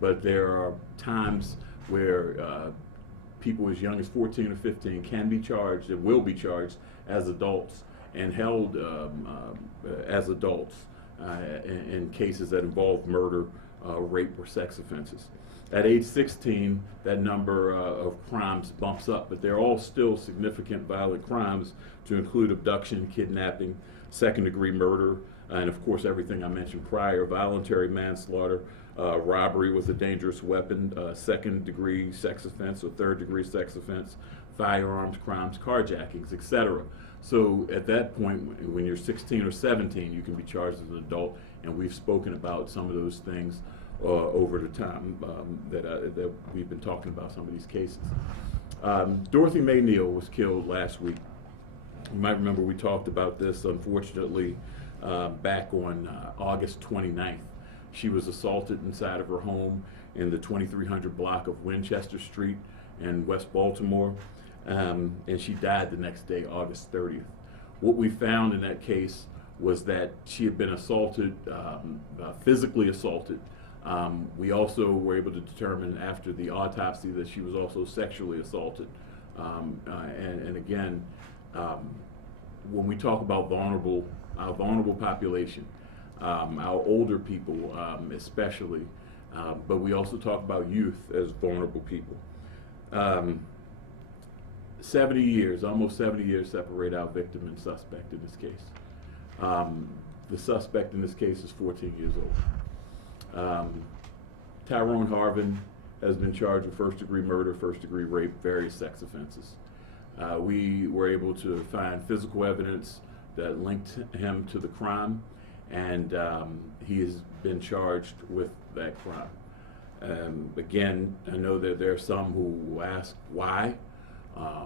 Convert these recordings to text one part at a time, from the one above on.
but there are times where people as young as 14 or 15 can be charged and will be charged as adults and held as adults in cases that involve murder, rape, or sex offenses. At age 16, that number of crimes bumps up, but they're all still significant violent crimes, to include abduction, kidnapping, second-degree murder, and of course everything I mentioned prior: voluntary manslaughter, robbery with a dangerous weapon, second-degree sex offense or third-degree sex offense, firearms crimes, carjackings, etc. So at that point, when you're 16 or 17, you can be charged as an adult, and we've spoken about some of those things over the time that we've been talking about some of these cases. Dorothy Mae Neal was killed last week. You might remember we talked about this, unfortunately, back on August 29th. She was assaulted inside of her home in the 2300 block of Winchester Street in West Baltimore, and she died the next day, August 30th. What we found in that case was that she had been assaulted, physically assaulted. We also were able to determine after the autopsy that she was also sexually assaulted. And again, when we talk about our vulnerable population, our older people especially, but we also talk about youth as vulnerable people. 70 years, almost 70 years separate our victim and suspect in this case. The suspect in this case is 14 years old. Tyrone Harvin has been charged with first-degree murder, first-degree rape, various sex offenses. We were able to find physical evidence that linked him to the crime, and he has been charged with that crime. Again, I know that there are some who ask why.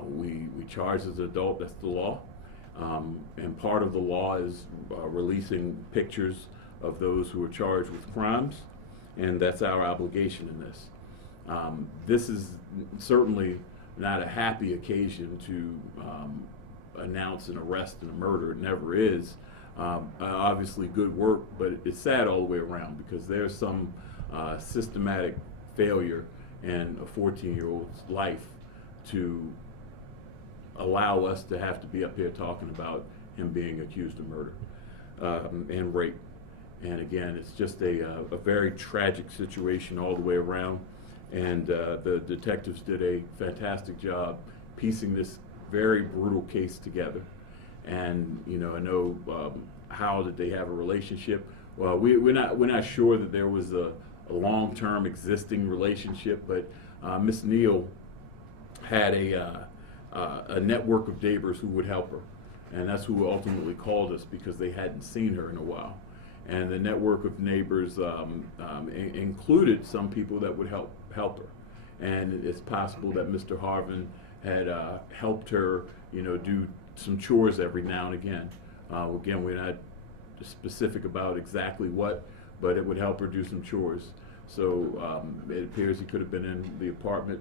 We charge as an adult, that's the law. And part of the law is releasing pictures of those who are charged with crimes, and that's our obligation in this. This is certainly not a happy occasion to announce an arrest and a murder. It never is. Obviously good work, but it's sad all the way around because there's some systematic failure in a 14-year-old's life to allow us to have to be up here talking about him being accused of murder and rape. And again, it's just a very tragic situation all the way around. And the detectives did a fantastic job piecing this very brutal case together. And I know how did they have a relationship? Well, we're not sure that there was a long-term existing relationship, but Miss Neal had a network of neighbors who would help her, and that's who ultimately called us because they hadn't seen her in a while. And the network of neighbors included some people that would help her. And it's possible that Mr. Harvin had helped her, do some chores every now and again. Again, we're not specific about exactly what, but it would help her do some chores. So it appears he could have been in the apartment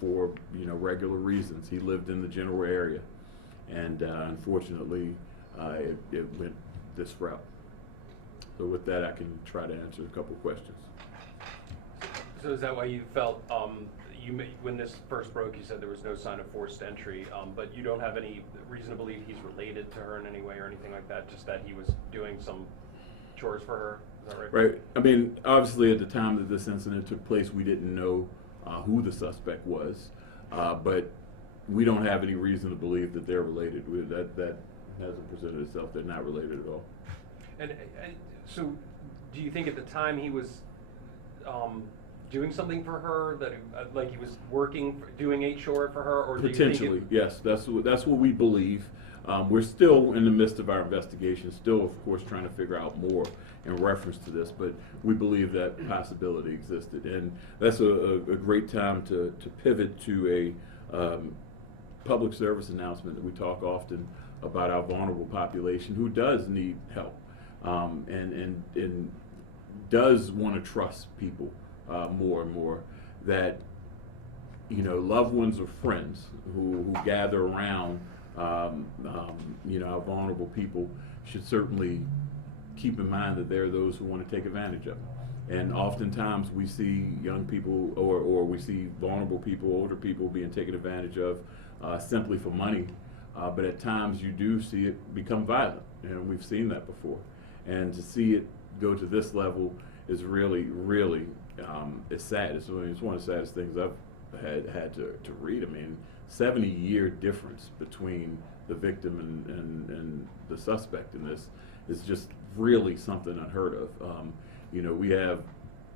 for regular reasons. He lived in the general area, and unfortunately, it went this route. So with that, I can try to answer a couple questions. So is that why you felt, when this first broke, you said there was no sign of forced entry, but you don't have any reason to believe he's related to her in any way or anything like that, just that he was doing some chores for her? Is that right? Right. I mean, obviously at the time that this incident took place, we didn't know who the suspect was, but we don't have any reason to believe that they're related. That hasn't presented itself. They're not related at all. And so, do you think at the time he was doing something for her, that like he was working, doing a chore for her, or do potentially? You think yes, that's what we believe. We're still in the midst of our investigation, still, of course, trying to figure out more in reference to this, but we believe that possibility existed. And that's a great time to pivot to a public service announcement that we talk often about our vulnerable population who does need help and does want to trust people more and more, that loved ones or friends who gather around our vulnerable people should certainly keep in mind that there are those who want to take advantage of them. And oftentimes we see young people or we see vulnerable people, older people being taken advantage of simply for money. But at times you do see it become violent, and we've seen that before. And to see it go to this level is really, really, it's sad. It's one of the saddest things I've had to read. I mean, 70-year difference between the victim and the suspect in this is just really something unheard of. You know, we have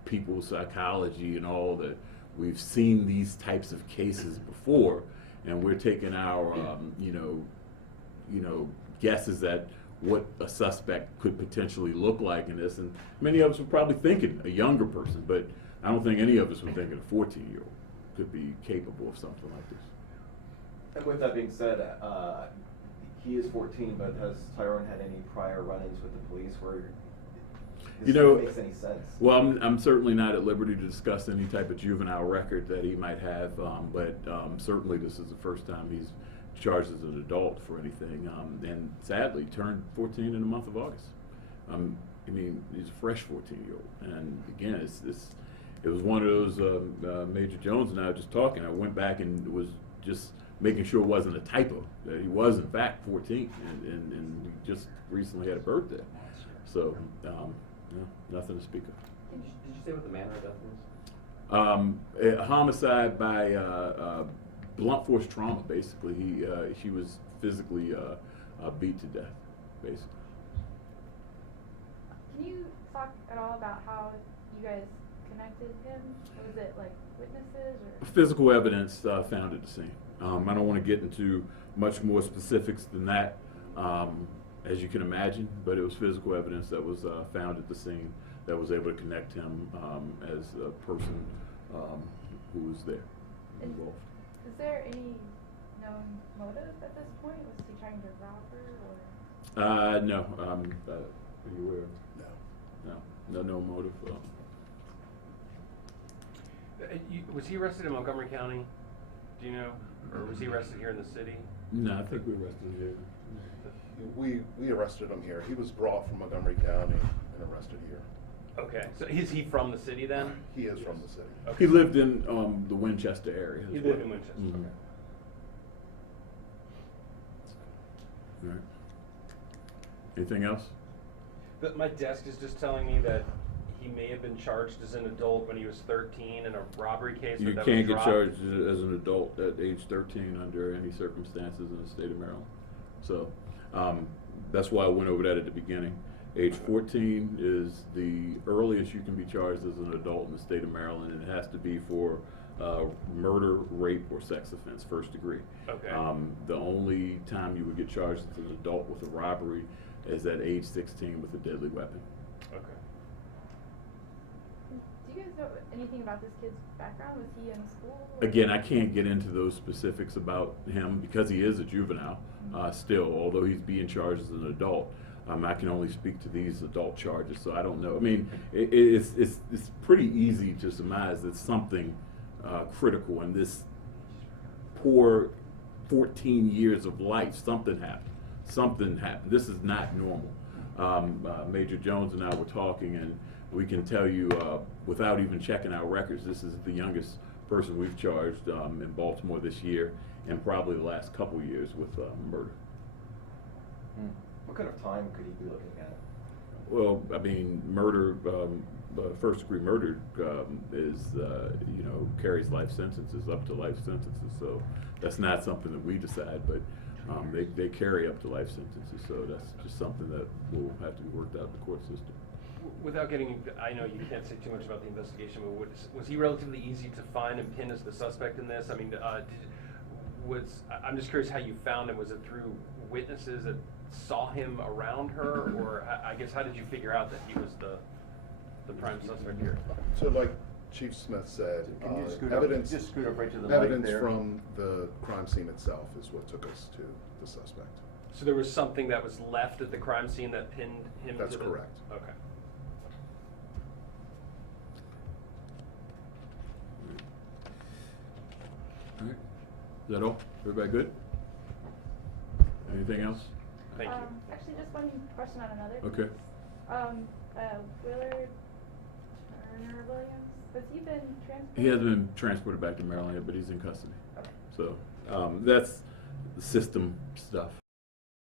people's psychology and all that. We've seen these types of cases before, and we're taking our, you know, guesses at what a suspect could potentially look like in this. And many of us were probably thinking a younger person, but I don't think any of us were thinking a 14-year-old could be capable of something like this. And with that being said, he is 14, but has Tyrone had any prior run-ins with the police where this makes any sense? Well, I'm certainly not at liberty to discuss any type of juvenile record that he might have, but certainly this is the first time he's charged as an adult for anything, and sadly turned 14 in the month of August. I mean, he's a fresh 14-year-old, and again, it was one of those Major Jones and I were just talking. I went back and was just making sure it wasn't a typo, that he was in fact 14, and we just recently had a birthday. So, nothing to speak of. Did you say what the manner of death was? A homicide by blunt force trauma, basically. She was physically beat to death, basically. Can you talk at all about how you guys connected him? Or was it like witnesses or? Physical evidence found at the scene. I don't want to get into much more specifics than that, as you can imagine, but it was physical evidence that was found at the scene that was able to connect him as a person who was there involved. Is there any known motive at this point? Was he trying to rob her or? No. Are you aware? No motive. Was he arrested in Montgomery County? Do you know? Or was he arrested here in the city? No, I think we arrested him here. We arrested him here. He was brought from Montgomery County and arrested here. Okay, so is he from the city then? He is from the city. Okay. He lived in the Winchester area. He lived in Winchester. Mhm. Okay. All right. Anything else? But my desk is just telling me that he may have been charged as an adult when he was 13 in a robbery case. You that can't was get dropped. charged as an adult at age 13 under any circumstances in the state of Maryland. So that's why I went over that at the beginning. Age 14 is the earliest you can be charged as an adult in the state of Maryland, and it has to be for murder, rape, or sex offense, first degree. Okay. The only time you would get charged as an adult with a robbery is at age 16 with a deadly weapon. Okay. Do you guys know anything about this kid's background? Was he in school? Again, I can't get into those specifics about him because he is a juvenile still, although he's being charged as an adult. I can only speak to these adult charges, so I don't know. I mean, it's pretty easy to surmise that something critical in this poor 14 years of life, something happened. Something happened. This is not normal. Major Jones and I were talking, and we can tell you without even checking our records, this is the youngest person we've charged in Baltimore this year, and probably the last couple years with murder. What kind of time could he be looking at? Well, I mean, murder, first degree murder is, carries life sentences, up to life sentences. So that's not something that we decide, but they carry up to life sentences. So that's just something that will have to be worked out in the court system. Without getting, I know you can't say too much about the investigation, but was he relatively easy to find and pin as the suspect in this? I mean, I'm just curious how you found him. Was it through witnesses that saw him around her, or I guess how did you figure out that he was the prime suspect here? So like Chief Smith said, Can you scoot evidence, up, just scoot up right to the mic evidence there. from the crime scene itself is what took us to the suspect. So there was something that was left at the crime scene that pinned him That's to the... correct. Okay. All right. Is that all? Everybody good? Anything else? Thank you. Actually, just one question on another. Okay. Willard Junior Williams? Has he been transported? He hasn't been transported back to Maryland yet, but he's in custody. Okay. So that's the system stuff.